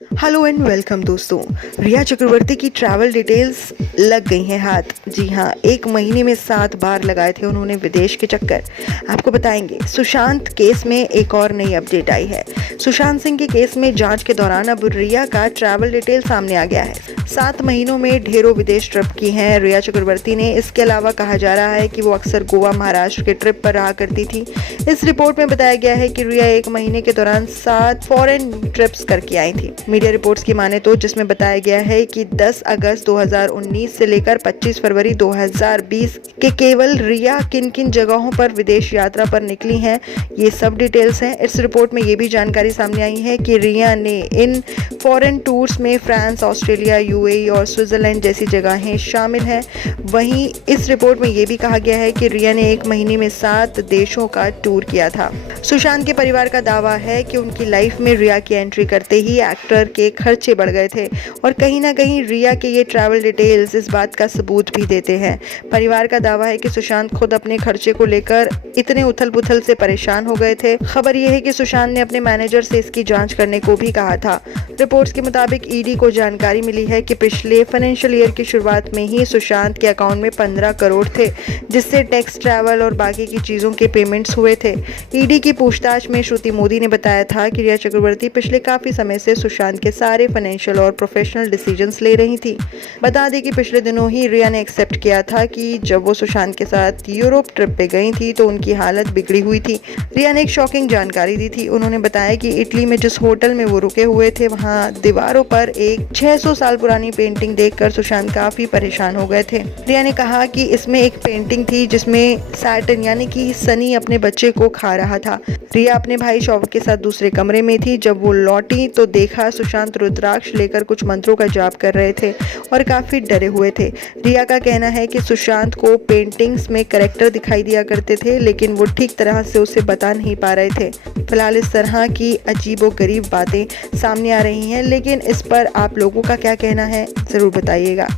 Hello and welcome दोस्तों। रिया चक्रवर्ती की travel details लग गई हैं हाथ। जी हाँ, 1 महीने में 7 बार लगाए थे उन्होंने विदेश के चक्कर। आपको बताएंगे सुशांत केस में एक और नई अपडेट आई है। सुशांत सिंह के केस में जांच के दौरान अब रिया का ट्रैवल डिटेल सामने आ गया है। 7 महीनों में ढेरों विदेश ट्रिप की हैं रिया चक्रवर्ती ने। इसके अलावा कहा जा रहा है कि वो अक्सर गोवा महाराष्ट्र के ट्रिप पर रहा करती थी। इस रिपोर्ट में बताया गया है कि रिया 1 महीने के दौरान 7 फॉरेन ट्रिप्स करके आई थी। मीडिया रिपोर्ट्स की माने तो जिसमें बताया गया है कि 10 अगस्त 2019 से लेकर 25 फरवरी 2020 के केवल रिया किन किन जगहों पर विदेश यात्रा पर निकली हैं, ये सब डिटेल्स हैं। इस रिपोर्ट में ये भी जानकारी सामने आई है कि रिया ने इन फॉरेन टूर्स में फ्रांस, ऑस्ट्रेलिया, यूएई और स्विट्जरलैंड जैसी जगहें शामिल हैं। वहीं इस रिपोर्ट में ये भी कहा गया है कि रिया ने 1 महीने में 7 देशों का टूर किया था। सुशांत के परिवार का दावा है कि उनकी लाइफ में रिया की एंट्री करते ही एक्टर के खर्चे बढ़ गए थे और कहीं ना कहीं रिया के ये ट्रैवल डिटेल्स इस बात का सबूत भी देते हैं। परिवार का दावा है कि सुशांत खुद अपने खर्चे को लेकर इतने उथल पुथल से परेशान हो गए थे। खबर यह है कि सुशांत ने अपने मैनेजर से इसकी जांच करने को भी कहा था। रिपोर्ट्स के मुताबिक ईडी को जानकारी मिली है कि पिछले फाइनेंशियल ईयर की शुरुआत में ही सुशांत के अकाउंट में 15 करोड़ थे, जिससे टैक्स, ट्रैवल और बाकी की चीजों के पेमेंट्स हुए थे। ईडी की पूछताछ में श्रुति मोदी ने बताया था कि रिया चक्रवर्ती पिछले काफी समय से सुशांत के सारे फाइनेंशियल और प्रोफेशनल डिसीजंस ले रही थी। बता दें कि पिछले दिनों ही रिया ने एक्सेप्ट किया था कि जब वो सुशांत के साथ यूरोप ट्रिप पे गई थी तो उनकी हालत बिगड़ी हुई थी। रिया ने एक शॉकिंग जानकारी दी थी। उन्होंने बताया कि इटली में जिस होटल में वो रुके हुए थे, वहाँ दीवारों पर एक 600 साल पुरानी पेंटिंग देखकर सुशांत काफी परेशान हो गए थे। रिया ने कहा कि इसमें एक पेंटिंग थी जिसमें सैटर्न यानी कि शनि अपने बच्चे को खा रहा था। रिया अपने भाई शौविक के साथ दूसरे कमरे में थी। जब वो लौटी तो देखा सुशांत रुद्राक्ष लेकर कुछ मंत्रों का जाप कर रहे थे और काफी डरे हुए थे। रिया का कहना है कि सुशांत को पेंटिंग्स में कैरेक्टर दिखाई दिया करते थे, लेकिन वो ठीक तरह से उसे बता नहीं पा रहे थे। फिलहाल इस तरह की अजीबोगरीब बातें सामने आ रही हैं, लेकिन इस पर आप लोगों का क्या कहना है, जरूर बताइएगा।